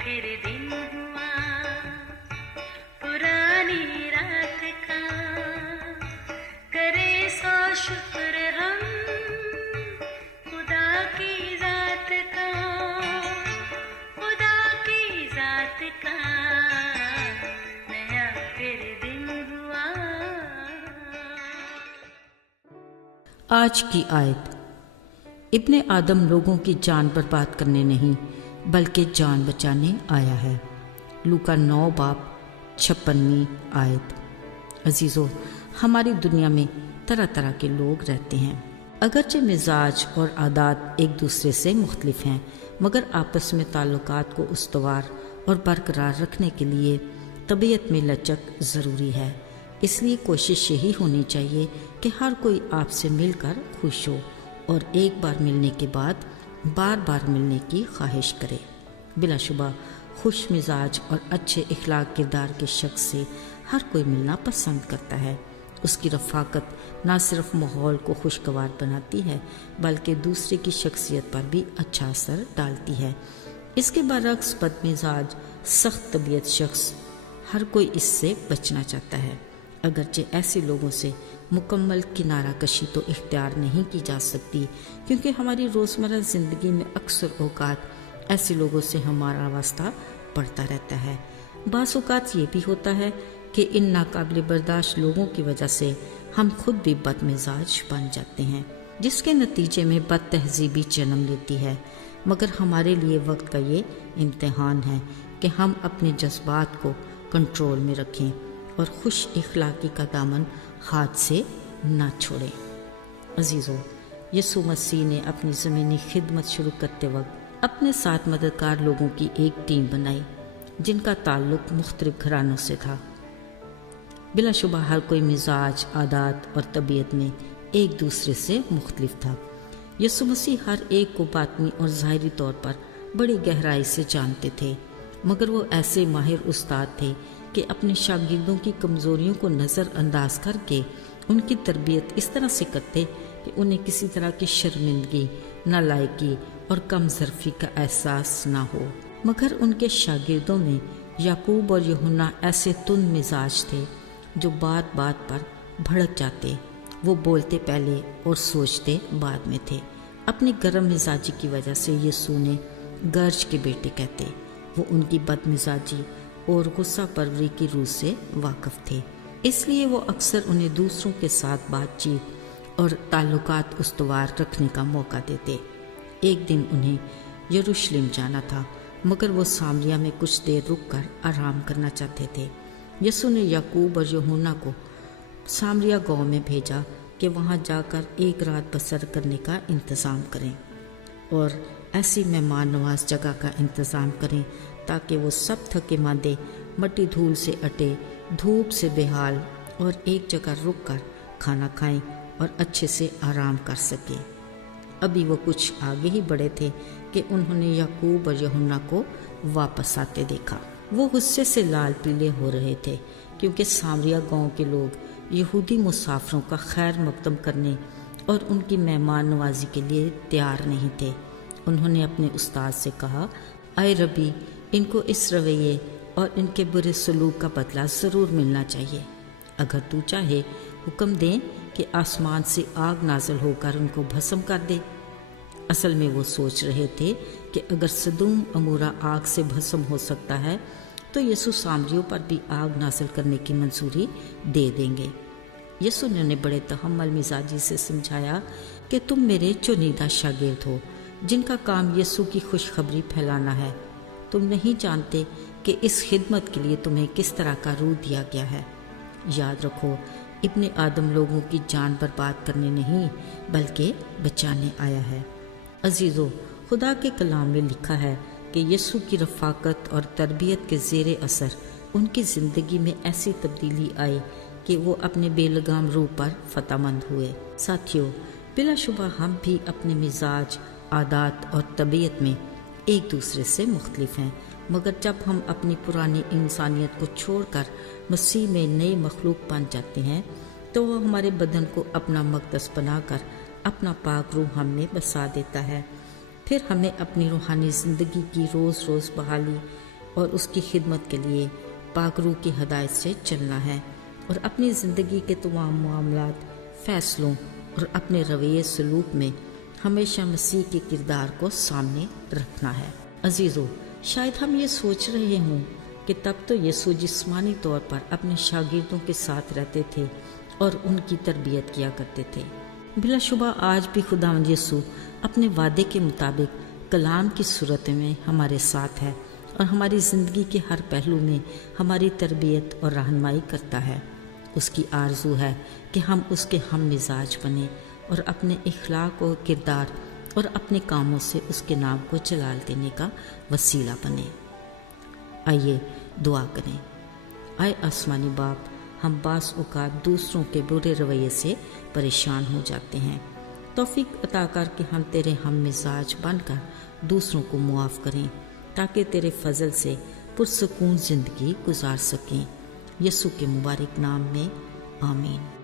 फिर दिन हुआ पुरानी रात का, करे सो शुक्र हम खुदा की जात का, खुदा की जात का, नया फिर दिन हुआ। आज की आयत, इब्ने आदम लोगों की जान बर्बाद करने नहीं बल्कि जान बचाने आया है। लूका 9:56 आयत। अजीज़ों, हमारी दुनिया में तरह तरह के लोग रहते हैं। अगरचे मिजाज और आदात एक दूसरे से मुख्तलिफ हैं, मगर आपस में ताल्लुकात को उस्तवार और बरकरार रखने के लिए तबीयत में लचक ज़रूरी है। इसलिए कोशिश यही होनी चाहिए कि हर कोई आपसे मिलकर खुश हो और एक बार मिलने के बाद बार बार मिलने की ख्वाहिश करे। बिलाशुबा खुश मिजाज और अच्छे इखलाक किरदार के शख्स से हर कोई मिलना पसंद करता है। उसकी रफ़ाकत न सिर्फ माहौल को खुशगवार बनाती है बल्कि दूसरे की शख्सियत पर भी अच्छा असर डालती है। इसके बरअक्स बदमिजाज सख्त तबीयत शख्स, हर कोई इससे बचना चाहता है। अगरचे ऐसे लोगों से मुकम्मल किनारा कशी तो इख्तियार नहीं की जा सकती, क्योंकि हमारी रोज़मर्रा ज़िंदगी में अक्सर औकात ऐसे लोगों से हमारा वास्ता पड़ता रहता है। बाज़ औकात ये भी होता है कि इन नाकाबिल बर्दाश्त लोगों की वजह से हम खुद भी बदमिजाज बन जाते हैं, जिसके नतीजे में बद तहज़ीबी जन्म लेती है। मगर हमारे लिए वक्त का ये इम्तिहान है कि हम अपने जज्बात को कंट्रोल में रखें और खुश इखलाकी का दामन हाथ से ना छोड़ें। अजीज़ों, यीशु मसीह ने अपनी ज़मीनी खिदमत शुरू करते वक्त अपने साथ मददगार लोगों की एक टीम बनाई जिनका ताल्लुक़ मुख्तलिफ घरानों से था। बिलाशुबा हर कोई मिजाज, आदात और तबीयत में एक दूसरे से मुख्तलिफ था। यीशु मसीह हर एक को बातनी और ज़ाहिरी तौर पर बड़ी गहराई से जानते थे, मगर वो ऐसे माहिर उस्ताद थे कि अपने शागिर्दों की कमज़ोरियों को नज़रअंदाज करके उनकी तरबियत इस तरह से करते कि उन्हें किसी तरह की शर्मिंदगी, नालायकी और कमज़रफ़ी का एहसास ना हो। मगर उनके शागिर्दों में याकूब और यूहन्ना ऐसे तुंद मिजाज थे जो बात बात पर भड़क जाते। वो बोलते पहले और सोचते बाद में थे। अपनी गर्म मिजाजी की वजह से यीशु ने गर्ज के बेटे कहते। वो उनकी बदमिजाजी और गुस्सा परवरी की रूह से वाकिफ थे, इसलिए वो अक्सर उन्हें दूसरों के साथ बातचीत और ताल्लुकात उस्तवार रखने का मौका देते। एक दिन उन्हें यरूशलेम जाना था, मगर वो सामरिया में कुछ देर रुककर आराम करना चाहते थे। यीशु ने याकूब और यूहन्ना को सामरिया गांव में भेजा कि वहां जाकर एक रात बसर करने का इंतज़ाम करें और ऐसी मेहमान नवाज जगह का इंतज़ाम करें ताकि वो सब थके मांदे, मट्टी धूल से अटे, धूप से बेहाल और एक जगह रुक कर खाना खाएं और अच्छे से आराम कर सकें। अभी वो कुछ आगे ही बढ़े थे कि उन्होंने याकूब और यूहन्ना को वापस आते देखा। वो गुस्से से लाल पीले हो रहे थे क्योंकि सामरिया गांव के लोग यहूदी मुसाफिरों का खैर मकदम करने और उनकी मेहमान नवाजी के लिए तैयार नहीं थे। उन्होंने अपने उस्ताद से कहा, आए रबी, इनको इस रवैये और इनके बुरे सलूक का बदला ज़रूर मिलना चाहिए। अगर तू चाहे हुक्म दें कि आसमान से आग नाज़िल होकर उनको भस्म कर दे। असल में वो सोच रहे थे कि अगर सदूम अमूरा आग से भस्म हो सकता है तो यीशु सामरियों पर भी आग नाज़िल करने की मंजूरी दे देंगे। यीशु ने उन्हें बड़े तहम्मुल मिजाजी से समझाया कि तुम मेरे चुनिंदा शागिर्द हो जिनका काम यीशु की खुशखबरी फैलाना है। तुम नहीं जानते कि इस खिदमत के लिए तुम्हें किस तरह का रूह दिया गया है। याद रखो, इब्ने आदम लोगों की जान बर्बाद करने नहीं बल्कि बचाने आया है। अजीज़ों, खुदा के कलाम में लिखा है कि यीशु की रफ़ाकत और तरबियत के ज़ेरे असर उनकी ज़िंदगी में ऐसी तब्दीली आई कि वो अपने बेलगाम रूह पर फ़तहमंद हुए। साथियों, बिलाशुबा हम भी अपने मिजाज, आदात और तबीयत में एक दूसरे से मुख्तलिफ हैं, मगर जब हम अपनी पुरानी इंसानियत को छोड़कर मसीह में नई मखलूक बन जाते हैं तो वह हमारे बदन को अपना मक़दस बनाकर अपना पाक रूह हम में बसा देता है। फिर हमें अपनी रूहानी ज़िंदगी की रोज़ रोज़ बहाली اور اس کی خدمت کے لیے پاک روح کی ہدایت سے چلنا ہے اور اپنی زندگی کے تمام معاملات، فیصلوں اور اپنے رویے سلوک میں ہمیشہ مسیح کے کردار کو سامنے رکھنا ہے۔ عزیزو، شاید ہم یہ سوچ رہے ہوں کہ تب تو یسوع جسمانی طور پر اپنے شاگردوں کے ساتھ رہتے تھے اور ان کی تربیت کیا کرتے تھے۔ بلا شبہ آج بھی خداوند یسوع اپنے وعدے کے مطابق کلام کی صورت میں ہمارے ساتھ ہے اور ہماری زندگی کے ہر پہلو میں ہماری تربیت اور رہنمائی کرتا ہے۔ اس کی آرزو ہے کہ ہم اس کے ہم مزاج بنیں اور اپنے اخلاق و کردار اور اپنے کاموں سے اس کے نام کو جلال دینے کا وسیلہ بنیں۔ آئیے دعا کریں۔ اے آسمانی باپ، ہم بعض اوقات دوسروں کے برے رویے سے پریشان ہو جاتے ہیں۔ توفیق عطا کر کہ ہم تیرے ہم مزاج بن کر دوسروں کو معاف کریں تاکہ تیرے فضل سے پرسکون زندگی گزار سکیں۔ یسوع کے مبارک نام میں آمین۔